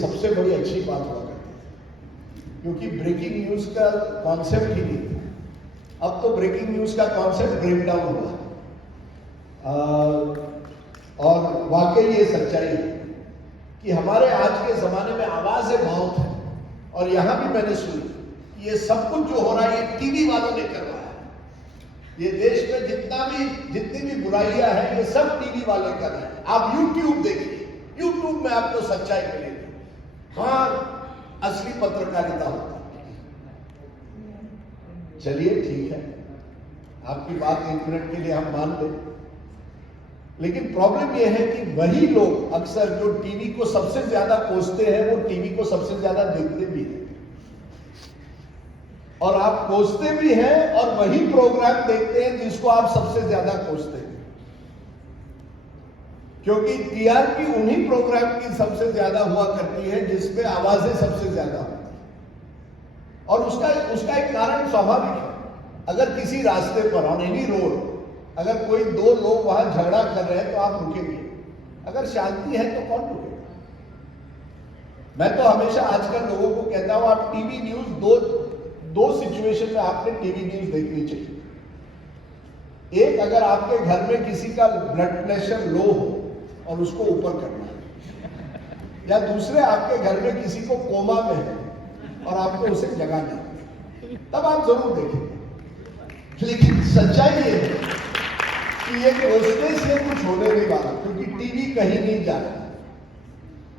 सबसे बड़ी अच्छी बात हुआ करती है, क्योंकि ब्रेकिंग न्यूज का कॉन्सेप्ट ही नहीं था। अब तो ब्रेकिंग न्यूज का कॉन्सेप्ट ब्रेक डाउन हुआ और वाकई ये सच्चाई है कि हमारे आज के जमाने में आवाजें बहुत है। और यहां भी मैंने सुनी कि ये सब कुछ जो हो रहा है ये टीवी वालों ने करवाया है। ये देश में जितनी भी बुराइयां हैं ये सब टीवी वाले कर रहे हैं। आप यूट्यूब देखिए, यूट्यूब में आपको सच्चाई मिलेगी, वहां असली पत्रकारिता होती है। चलिए ठीक है, आपकी बात 1 मिनट के लिए हम मान लें, लेकिन प्रॉब्लम यह है कि वही लोग अक्सर जो टीवी को सबसे ज्यादा कोसते हैं वो टीवी को सबसे ज्यादा देखते भी हैं। और आप कोसते भी हैं और वही प्रोग्राम देखते हैं जिसको आप सबसे ज्यादा कोसते हैं, क्योंकि टीआरपी उन्हीं प्रोग्राम की सबसे ज्यादा हुआ करती है जिसमें आवाजें सबसे ज्यादा होती है। और उसका एक कारण स्वाभाविक है। अगर किसी रास्ते पर ऑन एनी रोड अगर कोई 2 लोग वहां झगड़ा कर रहे हैं तो आप रुकेंगे, अगर शांति है तो कौन रुकेगा? मैं तो हमेशा आजकल लोगों को कहता हूं आप टीवी न्यूज दो सिचुएशन में आपने टीवी न्यूज देखनी चाहिए। एक, अगर आपके घर में किसी का ब्लड प्रेशर लो हो और उसको ऊपर करना है, या दूसरे आपके घर में किसी को कोमा में है और आपको उसे जगाना है, तब आप जरूर देखेंगे। लेकिन सच्चाई ये है कि ये कोसने से कुछ होने नहीं वाला, क्योंकि टीवी कहीं नहीं जा रहा।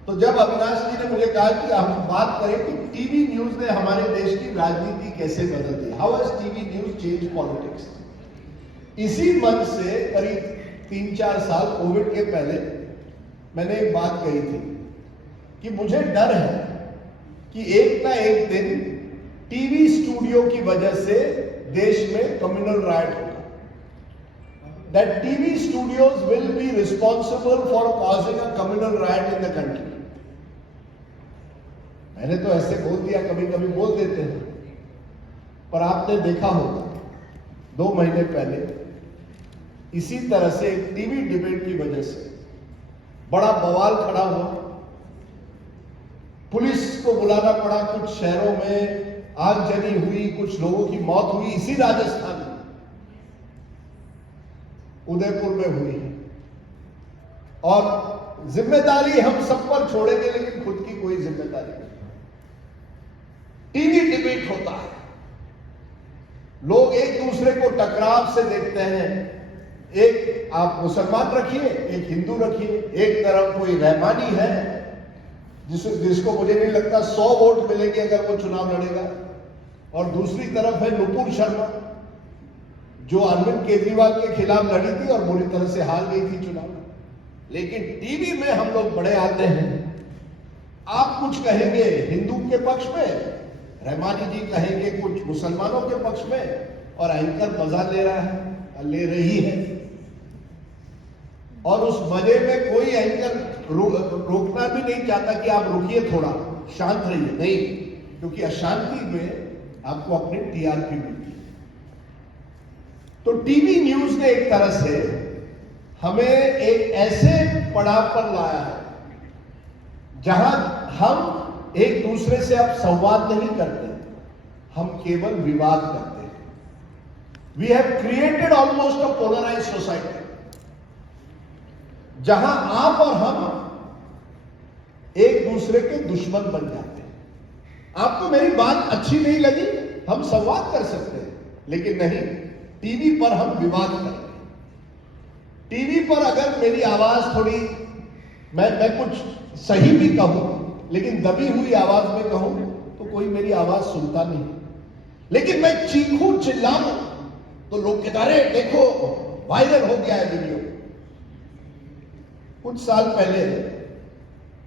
तो जब अविनाश जी ने मुझे कहा कि हम बात करें कि टीवी न्यूज ने हमारे देश की राजनीति कैसे बदल दी, how has TV news change politics, इसी मन से करीब 3-4 साल कोविड के पहले मैंने एक बात कही थी कि मुझे डर है कि एक ना एक दिन टीवी स्टूडियो की वजह से देश में कम्युनल राइट होगा। That TV studios will be responsible for causing a communal riot in the country. मैंने तो ऐसे बोल दिया, कभी कभी बोल देते हैं, पर आपने देखा होगा 2 महीने पहले इसी तरह से एक टीवी डिबेट की वजह से बड़ा बवाल खड़ा हुआ। पुलिस को बुलाना पड़ा, कुछ शहरों में आगजनी हुई, कुछ लोगों की मौत हुई। इसी राजस्थान में उदयपुर में हुई है। और जिम्मेदारी हम सब पर छोड़ेंगे, लेकिन खुद की कोई जिम्मेदारी नहीं। टीवी डिबेट होता है, लोग एक दूसरे को टकराव से देखते हैं। एक आप मुसलमान रखिए, एक हिंदू रखिए, एक तरफ कोई रहमानी है जिसको मुझे नहीं लगता 100 वोट मिलेंगे अगर वो चुनाव लड़ेगा, और दूसरी तरफ है नुपुर शर्मा जो अरविंद केजरीवाल के खिलाफ लड़ी थी और बुरी तरह से हार गई थी चुनाव। लेकिन टीवी में हम लोग बड़े आते हैं, आप कुछ कहेंगे हिंदू के पक्ष में, रहमानी जी कहेंगे कुछ मुसलमानों के पक्ष में, और एंकर मजा ले रहा है, ले रही है। और उस मजे में कोई एंकर रोकना भी नहीं चाहता कि आप रुकिए, थोड़ा शांत रहिए, नहीं, क्योंकि अशांति में आपको अपनी टीआरपी मिलती है। तो टीवी न्यूज ने एक तरह से हमें एक ऐसे पड़ाव पर लाया है जहां हम एक दूसरे से अब संवाद नहीं करते, हम केवल विवाद करते हैं। We have created almost a polarised society, जहां आप और हम एक दूसरे के दुश्मन बन जाते हैं। आपको मेरी बात अच्छी नहीं लगी, हम संवाद कर सकते हैं, लेकिन नहीं, टीवी पर हम विवाद करेंगे। टीवी पर अगर मेरी आवाज थोड़ी, मैं कुछ सही भी कहूं लेकिन दबी हुई आवाज में कहूं तो कोई मेरी आवाज सुनता नहीं। लेकिन मैं चीखूं चिल्लाऊं तो लोग कहते अरे देखो वायरल हो गया है वीडियो। कुछ साल पहले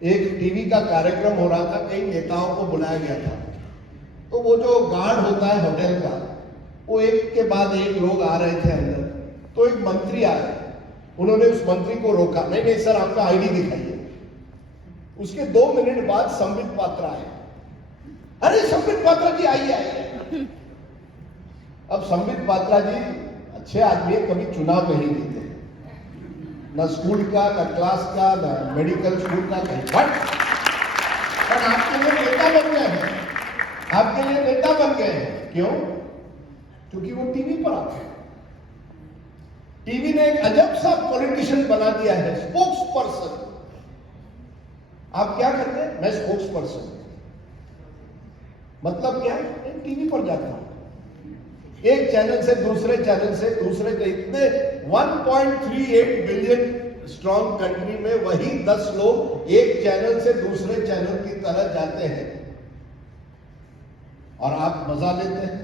एक टीवी का कार्यक्रम हो रहा था, कई नेताओं को बुलाया गया था। तो वो जो गार्ड होता है होटल का, वो एक के बाद एक लोग आ रहे थे अंदर। तो एक मंत्री आए, उन्होंने उस मंत्री को रोका, नहीं सर आपका आईडी दिखाइए। उसके 2 मिनट बाद संबित पात्रा आए, अरे संबित पात्रा जी आइए। अब संबित पात्रा जी अच्छे आदमी है, कभी चुनाव नहीं जीते, न स्कूल का, न क्लास का, न मेडिकल स्कूल का, कहीं। बट पर आपके लिए नेता बन गए हैं, आपके लिए नेता बन गए हैं। क्यों? क्योंकि वो टीवी पर आते हैं। टीवी ने एक अजब सा पॉलिटिशियन बना दिया है, स्पोक्स पर्सन। आप क्या करते हैं? मैं स्पोक्स पर्सन। मतलब क्या है? टीवी पर जाता हूं, एक चैनल से दूसरे चैनल से दूसरे, इतने 1.38 बिलियन स्ट्रॉन्ग कंट्री में वही 10 लोग एक चैनल से दूसरे चैनल की तरह जाते हैं और आप मजा लेते हैं।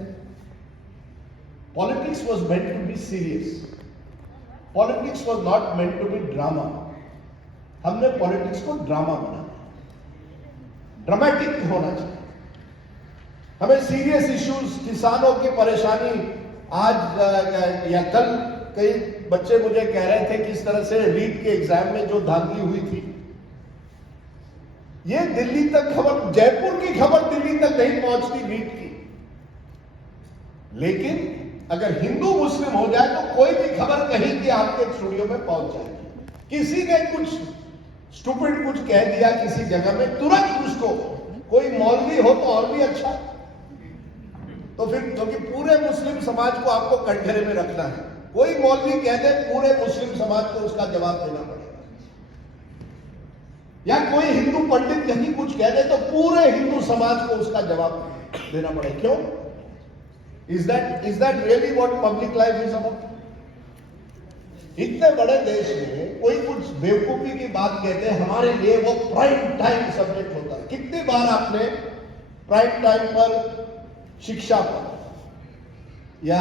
Politics was meant to be serious, politics was not meant to be drama. हमने पॉलिटिक्स को ड्रामा बना दिया। ड्रामेटिक होना चाहिए। हमें सीरियस इश्यूज, किसानों की परेशानी, आज या कल कई बच्चे मुझे कह रहे थे किस तरह से रीट के एग्जाम में जो धांधली हुई थी, ये दिल्ली तक खबर, जयपुर की खबर दिल्ली तक नहीं पहुंचती रीट की। लेकिन अगर हिंदू मुस्लिम हो जाए तो कोई भी खबर कहीं की आपके स्टूडियो में पहुंच जाएगी। किसी ने कुछ स्टूपिड कुछ कह दिया किसी जगह में, तुरंत उसको, कोई मौलवी हो तो और भी अच्छा, तो फिर क्योंकि पूरे मुस्लिम समाज को आपको कटघरे में रखना है, कोई मौलवी कह दे पूरे मुस्लिम समाज को उसका जवाब देना पड़ेगा। या कोई हिंदू पंडित कहीं कुछ कह दे तो पूरे हिंदू समाज को उसका जवाब देना पड़ेगा। क्यों? Is that really what public life is about? इतने बड़े देश में कोई कुछ बेवकूफी की बात कहते हैं, हमारे लिए वो प्राइम टाइम सब्जेक्ट होता है। कितनी बार आपने प्राइम टाइम पर शिक्षा पर या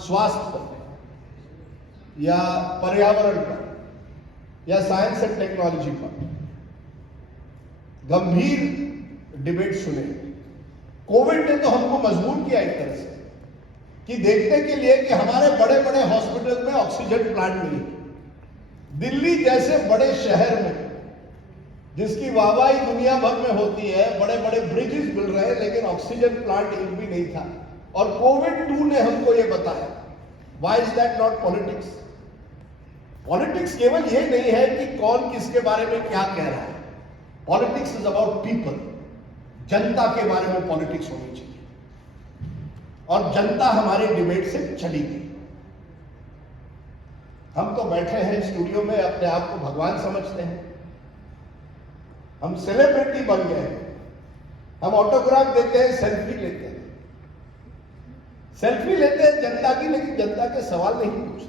स्वास्थ्य पर या पर्यावरण पर या साइंस एंड टेक्नोलॉजी पर गंभीर डिबेट सुने? कोविड ने तो हमको मजबूर किया एक तरह से कि देखने के लिए कि हमारे बड़े बड़े हॉस्पिटल में ऑक्सीजन प्लांट नहीं है। दिल्ली जैसे बड़े शहर में जिसकी वाहवाही दुनिया भर में होती है, बड़े बड़े ब्रिजेस मिल रहे हैं, लेकिन ऑक्सीजन प्लांट एक भी नहीं था। और कोविड-2 ने हमको यह बताया। Why is that not politics? Politics केवल यह नहीं है कि कौन किसके बारे में क्या कह रहा है। Politics is about people. जनता के बारे में पॉलिटिक्स होनी चाहिए, और जनता हमारे डिबेट से चली गई। हम तो बैठे हैं स्टूडियो में, अपने आप को भगवान समझते हैं, हम सेलिब्रिटी बन गए हैं, हम ऑटोग्राफ देते हैं, सेल्फी लेते हैं, जनता की, लेकिन जनता के सवाल नहीं पूछते।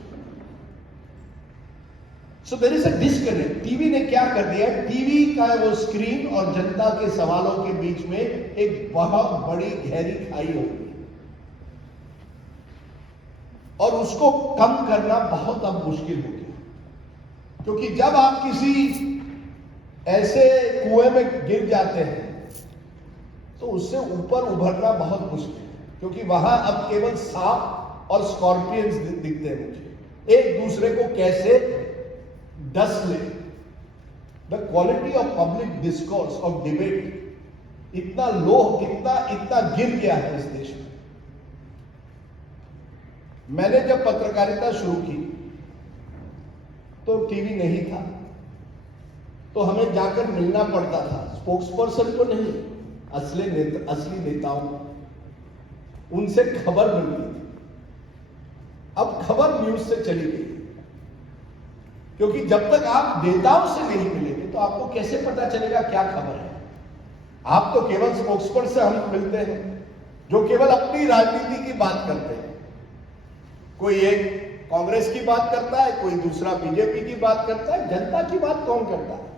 So there is a disconnect. TV ने क्या कर दिया? टीवी का वो स्क्रीन और जनता के सवालों के बीच में एक बहुत बड़ी गहरी खाई हो गई, और उसको कम करना बहुत अब मुश्किल हो गया। क्योंकि जब आप किसी ऐसे कुएं में गिर जाते हैं तो उससे ऊपर उभरना बहुत मुश्किल है, क्योंकि वहां अब केवल सांप और स्कॉर्पियंस दिखते हैं मुझे, एक दूसरे को कैसे डस ले। The quality of public discourse of debate इतना लो, इतना गिर गया है इस देश में। मैंने जब पत्रकारिता शुरू की तो टीवी नहीं था, तो हमें जाकर मिलना पड़ता था, स्पोक्सपर्सन को नहीं, असली नेताओं को, उनसे खबर मिलती थी। अब खबर न्यूज से चली गई, क्योंकि जब तक आप नेताओं से नहीं मिलेंगे तो आपको कैसे पता चलेगा क्या खबर है। आप तो केवल स्पोक्सपर्सन से हम मिलते हैं जो केवल अपनी राजनीति की बात करते हैं। कोई एक कांग्रेस की बात करता है, कोई दूसरा बीजेपी की बात करता है, जनता की बात कौन करता है?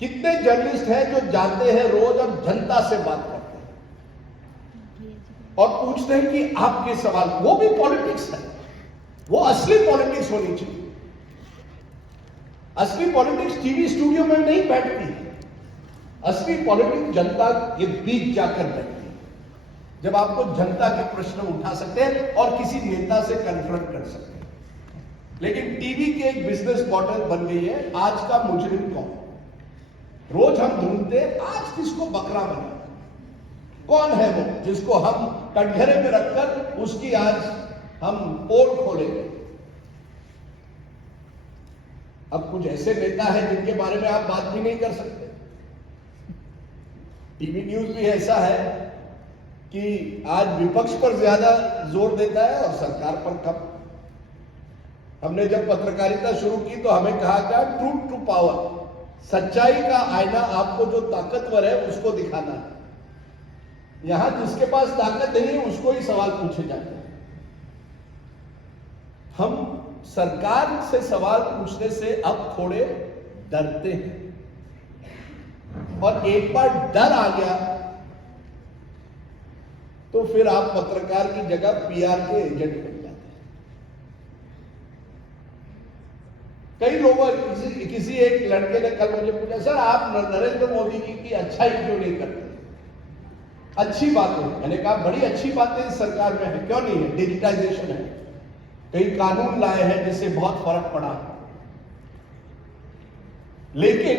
कितने जर्नलिस्ट हैं जो जाते हैं रोज और जनता से बात करते हैं और पूछते हैं कि आपके सवाल, वो भी पॉलिटिक्स है। वो असली पॉलिटिक्स होनी चाहिए। असली पॉलिटिक्स टीवी स्टूडियो में नहीं बैठती है, असली पॉलिटिक्स जनता के बीच जाकर बैठती है, जब आपको जनता के प्रश्न उठा सकते हैं और किसी नेता से कन्फ्रंट कर सकते हैं। लेकिन टीवी के एक बिजनेस मॉडल बन गई है, आज का मुजरिम कौन। रोज हम ढूंढते हैं आज किसको बकरा बना, कौन है वो जिसको हम कटघरे में रखकर उसकी आज हम पोल खोलेंगे। अब कुछ ऐसे नेता हैं जिनके बारे में आप बात भी नहीं कर सकते। टीवी न्यूज भी ऐसा है कि आज विपक्ष पर ज्यादा जोर देता है और सरकार पर कम। हमने जब पत्रकारिता शुरू की तो हमें कहा गया ट्रूथ टू पावर, सच्चाई का आईना आपको जो ताकतवर है उसको दिखाना है। यहां जिसके पास ताकत नहीं है उसको ही सवाल पूछे जाते हैं। हम सरकार से सवाल पूछने से अब थोड़े डरते हैं, और एक बार डर आ गया तो फिर आप पत्रकार की जगह पीआर के एजेंट बन जाते हैं। कई लोगों किसी एक लड़के ने कल मुझे पूछा, सर आप नरेंद्र मोदी जी की अच्छाई क्यों नहीं करते? अच्छी बातें, मैंने कहा बड़ी अच्छी बातें इस सरकार में है, क्यों नहीं है? डिजिटाइजेशन है, कई कानून लाए हैं जिससे बहुत फर्क पड़ा। लेकिन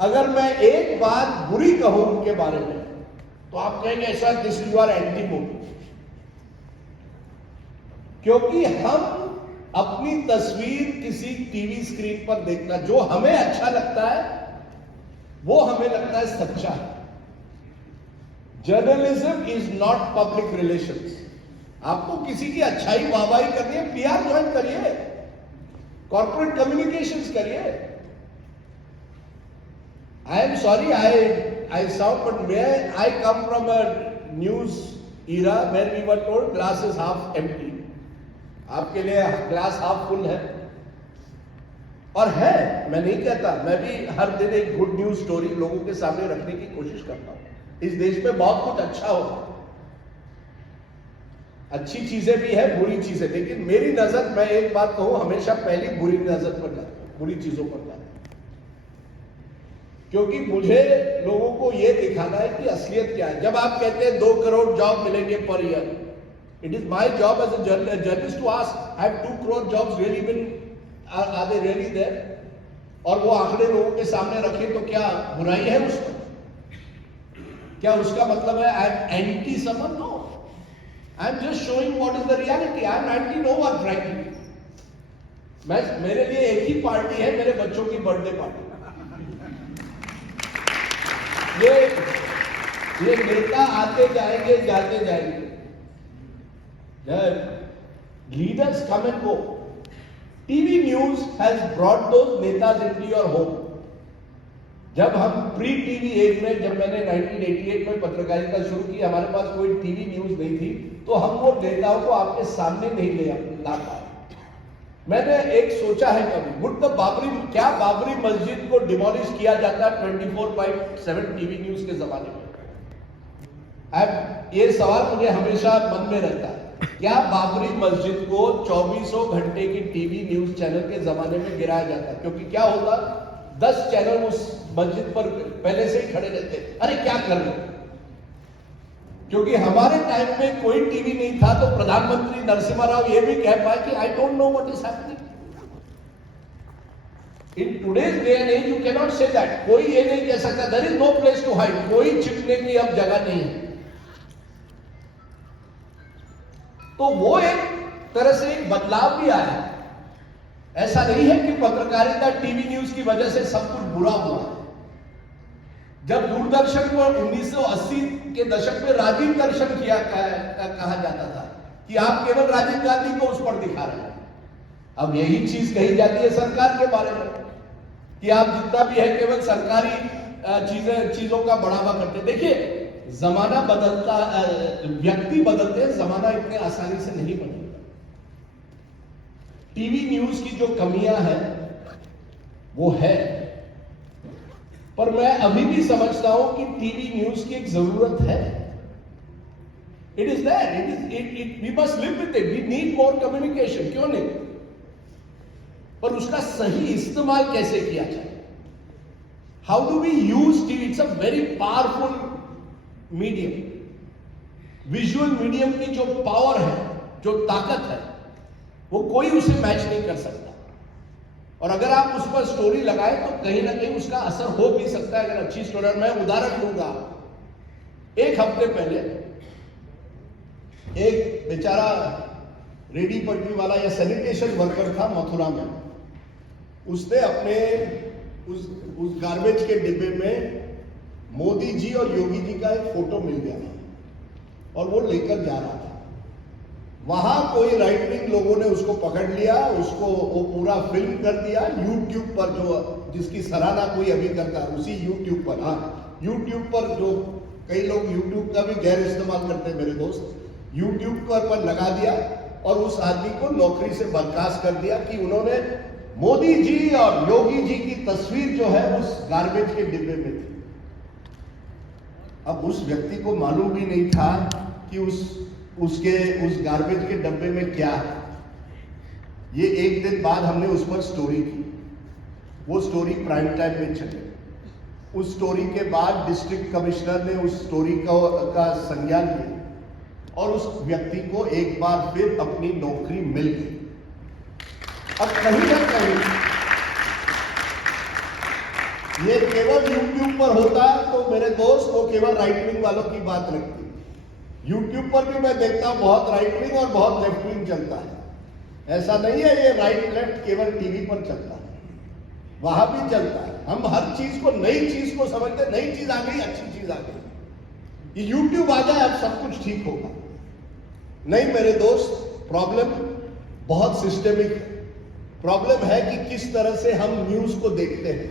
अगर मैं एक बात बुरी कहूं उनके बारे में तो आप कहेंगे ऐसा this you are anti Modi. क्योंकि हम अपनी तस्वीर किसी टीवी स्क्रीन पर देखना, जो हमें अच्छा लगता है वो हमें लगता है सच्चा है। Journalism is not public relations. आपको किसी की अच्छाई वाहवाही करनी है, पीआर ज्वाइन करिए, कॉर्पोरेट कम्युनिकेशंस करिए। I am sorry, I sound, but I come from a news era where we were told glass is half empty. आपके लिए ग्लास हाफ फुल है, और है, मैं नहीं कहता, मैं भी हर दिन एक गुड न्यूज स्टोरी लोगों के सामने रखने की कोशिश करता हूं। इस देश में बहुत कुछ अच्छा होता है, अच्छी चीजें भी है, बुरी चीजें, लेकिन मेरी नजर, मैं एक बात कहूं, हमेशा पहली बुरी नजर पर जाती है, बुरी चीजों पर जाती है। क्योंकि मुझे लोगों को यह दिखाना है कि असलियत क्या है। जब आप कहते हैं 2 करोड़ जॉब मिलेंगे पर year, it is my job as a journalist to ask, have 2 crore jobs really been, are they really there? और वो आंकड़े लोगों के सामने रखें तो क्या बुराई है उसमें? क्या उसका मतलब है I am anti someone? No, I am just showing what is the reality. I am anti no one frankly. मेरे लिए एक ही पार्टी है, मेरे बच्चों की बर्थडे पार्टी। ये नेता आते जाएंगे, जाते जाएंगे, leaders come and go. TV news has brought those नेताज into your home. जब हम प्री टीवी एज में, जब मैंने 1988 में पत्रकारिता शुरू की, हमारे पास कोई टीवी न्यूज नहीं थी, तो हम वो नेताओं को आपके सामने नहीं ला पाए। मैंने एक सोचा है कभी, वुड द बाबरी, क्या बाबरी मस्जिद को डिमोलिश किया जाता 24/7 टीवी न्यूज के जमाने में? ये सवाल मुझे हमेशा मन में रहता है, क्या बाबरी मस्जिद को 24 घंटे की टीवी न्यूज चैनल के जमाने में गिराया जाता? क्योंकि क्या होता, 10 चैनल उस मस्जिद पर पहले से ही खड़े रहते, अरे क्या कर रहे? क्योंकि हमारे टाइम में कोई टीवी नहीं था, तो प्रधानमंत्री नरसिम्हा राव ये भी कह पाए कि I don't know what is happening. In today's day and as you can not say that. कोई ये नहीं कह सकता, there is no place to hide, कोई छिपने की अब जगह नहीं है। तो वो एक तरह से एक बदलाव भी आया है। ऐसा नहीं है कि पत्रकारिता टीवी न्यूज की वजह से सब कुछ बुरा हुआ है। जब दूरदर्शन को 1980 के दशक में राजीव दर्शन कहा जाता था कि आप केवल राजीव गांधी को उस पर दिखा रहे हैं, अब यही चीज कही जाती है सरकार के बारे में कि आप जितना भी है केवल सरकारी चीजों का बढ़ावा करते। देखिए, जमाना बदलता, व्यक्ति बदलते हैं, जमाना इतने आसानी से नहीं बदलता। टीवी न्यूज की जो कमियां हैं वो है, पर मैं अभी भी समझता हूं कि टीवी न्यूज की एक जरूरत है। It is there, we must live with it, we need more communication, क्यों नहीं? पर उसका सही इस्तेमाल कैसे किया जाए? How do we use TV? It's a very powerful medium. Visual medium की जो पावर है, जो ताकत है, वो कोई उसे मैच नहीं कर सकता। और अगर आप उस पर स्टोरी लगाएं तो कहीं ना कहीं उसका असर हो भी सकता है, अगर अच्छी स्टोरी। मैं उदाहरण दूंगा, एक हफ्ते पहले एक बेचारा रेडी पटरी वाला या सैनिटेशन वर्कर था मथुरा में, उसने अपने उस गार्बेज के डिब्बे में मोदी जी और योगी जी का एक फोटो मिल गया और वो लेकर जा रहा था। वहां कोई राइट विंग लोगों ने उसको पकड़ लिया, उसको वो पूरा फिल्म कर दिया यूट्यूब पर, जो जिसकी सराहना कोई अभी करता है उसी यूट्यूब पर। हाँ, यूट्यूब पर जो कई लोग यूट्यूब का भी गैर इस्तेमाल करते हैं मेरे दोस्त, यूट्यूब पर लगा दिया और उस आदमी को नौकरी से बर्खास्त कर दिया कि उन्होंने मोदी जी और योगी जी की तस्वीर जो है उस गार्बेज के डिब्बे में थी। अब उस व्यक्ति को मालूम भी नहीं था कि उस गार्बेज के डब्बे में क्या है। ये एक दिन बाद हमने उस पर स्टोरी की, वो स्टोरी प्राइम टाइम में चली। उस स्टोरी के बाद डिस्ट्रिक्ट कमिश्नर ने उस स्टोरी का संज्ञान लिया और उस व्यक्ति को एक बार फिर अपनी नौकरी मिल गई। अब कहीं ना कहीं ये केवल यूट्यूब पर होता है तो मेरे दोस्त वो केवल राइट विंग वालों की बात रखती है। यूट्यूब पर भी मैं देखता हूं बहुत राइट विंग और बहुत लेफ्ट विंग चलता है। ऐसा नहीं है ये राइट लेफ्ट केवल टीवी पर चलता है, वहां भी चलता है। हम हर चीज को, नई चीज को समझते, नई चीज आ गई, अच्छी चीज आ गई, ये यूट्यूब आ जाए अब सब कुछ ठीक होगा। नहीं मेरे दोस्त, प्रॉब्लम बहुत सिस्टेमिक है। प्रॉब्लम है कि किस तरह से हम न्यूज को देखते हैं।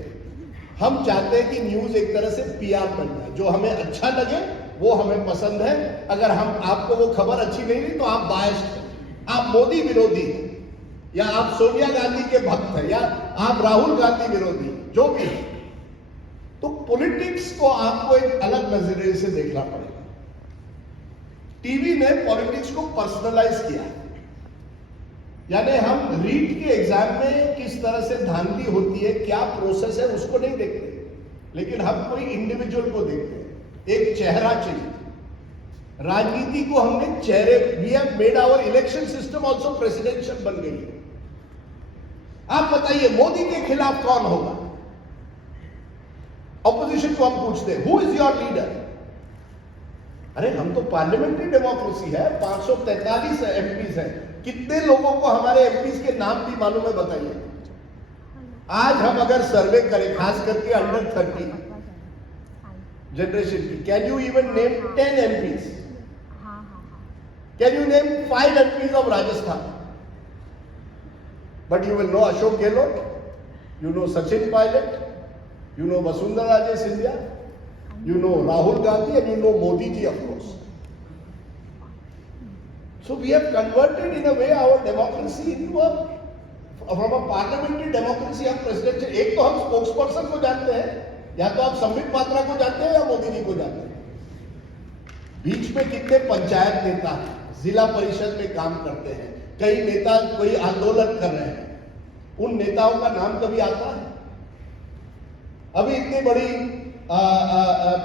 हम चाहते हैं कि न्यूज एक तरह से पीआर बन जाए, जो हमें अच्छा लगे वो हमें पसंद है। अगर आपको वो खबर अच्छी नहीं लगी तो आप बायस्ड हैं, आप मोदी विरोधी हैं, या आप सोनिया गांधी के भक्त हैं, या आप राहुल गांधी विरोधी, जो भी है। तो पॉलिटिक्स को आपको एक अलग नजरिए से देखना पड़ेगा। टीवी ने पॉलिटिक्स को पर्सनलाइज किया है, यानी हम रीट के एग्जाम में किस तरह से धांधली होती है, क्या प्रोसेस है, उसको नहीं देखते, लेकिन हम कोई इंडिविजुअल को देखते हैं। एक चेहरा चाहिए। राजनीति को हमने चेहरे, we have made our election system also presidential बन गई है। आप बताइए मोदी के खिलाफ कौन होगा? ऑपोजिशन को हम पूछते हैं, हु इज योर लीडर? अरे हम तो पार्लियामेंट्री डेमोक्रेसी है, 543 एमपीज है। कितने लोगों को हमारे एमपीज के नाम भी मालूम है बताइए? आज हम अगर सर्वे करें, खास करके अंडर 30 जनरेशन की, can you even name 10 MPs? Can you name 5 MPs of Rajasthan? But you will know Ashok Gehlot, you know Sachin Pilot, you know Vasundhara Raje Scindia, you know Rahul Gandhi, and you know Modi ji, of course. So we have converted in a way our democracy into a, from a parliamentary democracy हम presidential, एक तो हम spokesperson को जानते हैं, या तो आप संबित पात्रा को जानते हैं या मोदी जी को जानते हैं। बीच में कितने पंचायत नेता हैं, जिला परिषद में काम करते हैं, कई नेता कोई आंदोलन कर रहे हैं, उन नेताओं का नाम कभी आता है? अभी इतनी बड़ी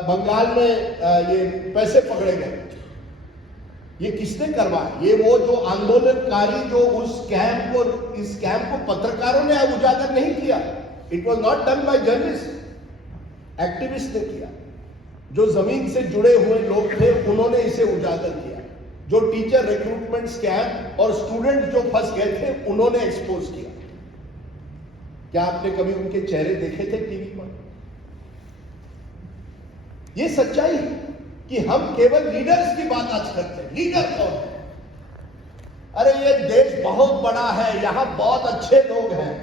बंगाल में ये पैसे पकड़े गए, ये किसने करवाया? ये वो जो आंदोलनकारी जो उस कैंप को, इस कैंप को पत्रकारों ने उजागर नहीं किया। It was not done by journalist, activist ने किया। जो जमीन से जुड़े हुए लोग थे उन्होंने इसे उजागर किया। जो टीचर रिक्रूटमेंट स्कैम और स्टूडेंट जो फंस गए थे उन्होंने एक्सपोज किया। क्या आपने कभी उनके चेहरे देखे थे टीवी पर? ये सच्चाई कि हम केवल लीडर्स की बात आज करते हैं। लीडर कौन है? अरे ये देश बहुत बड़ा है, यहां बहुत अच्छे लोग हैं।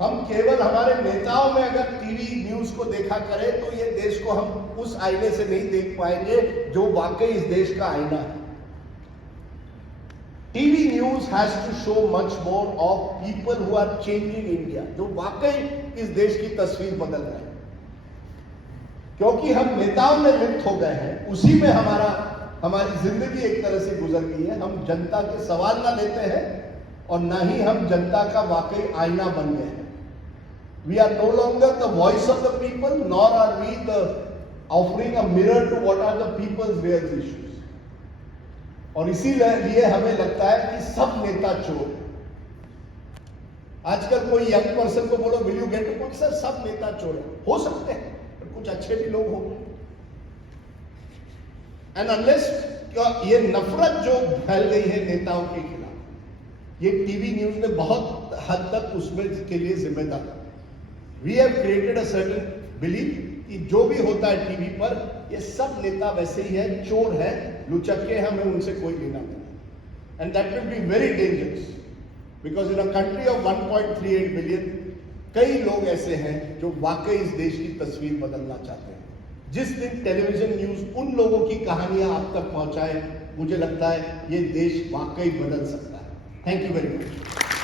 हम केवल हमारे नेताओं में अगर टीवी न्यूज को देखा करें तो ये देश को हम उस आईने से नहीं देख पाएंगे जो वाकई इस देश का आईना है। TV news has to show much more of people who are changing India, जो वाकई इस देश की तस्वीर बदल रहे हैं। क्योंकि हम नेताओं में लिप्त हो गए हैं, उसी में हमारी जिंदगी एक तरह से गुजर गई है। हम जनता के सवाल ना लेते हैं और ना ही हम जनता का वाकई आईना बन गए हैं। We are no longer the voice of the people, nor are we offering a mirror to what are the people's real issues. और इसीलिए हमें लगता है कि सब नेता चोर। आजकल कोई यंग पर्सन को बोलो will you get a sir, सब नेता चोर हो सकते हैं, पर कुछ अच्छे भी लोग होंगे। एंड अनलेस ये नफरत जो फैल गई है नेताओं के खिलाफ, ये टीवी न्यूज ने बहुत हद तक उसमें के लिए जिम्मेदार। We have created a certain belief कि जो भी होता है टीवी पर, ये सब नेता वैसे ही है, चोर है, लुचक्के हैं, हमें उनसे कोई लेना नहीं। And that will be very dangerous, because in a country of 1.38 billion कई लोग ऐसे हैं जो वाकई इस देश की तस्वीर बदलना चाहते हैं। जिस दिन टेलीविजन न्यूज उन लोगों की कहानियां आप तक पहुंचाए, मुझे लगता है ये देश वाकई बदल सकता है। Thank you very much.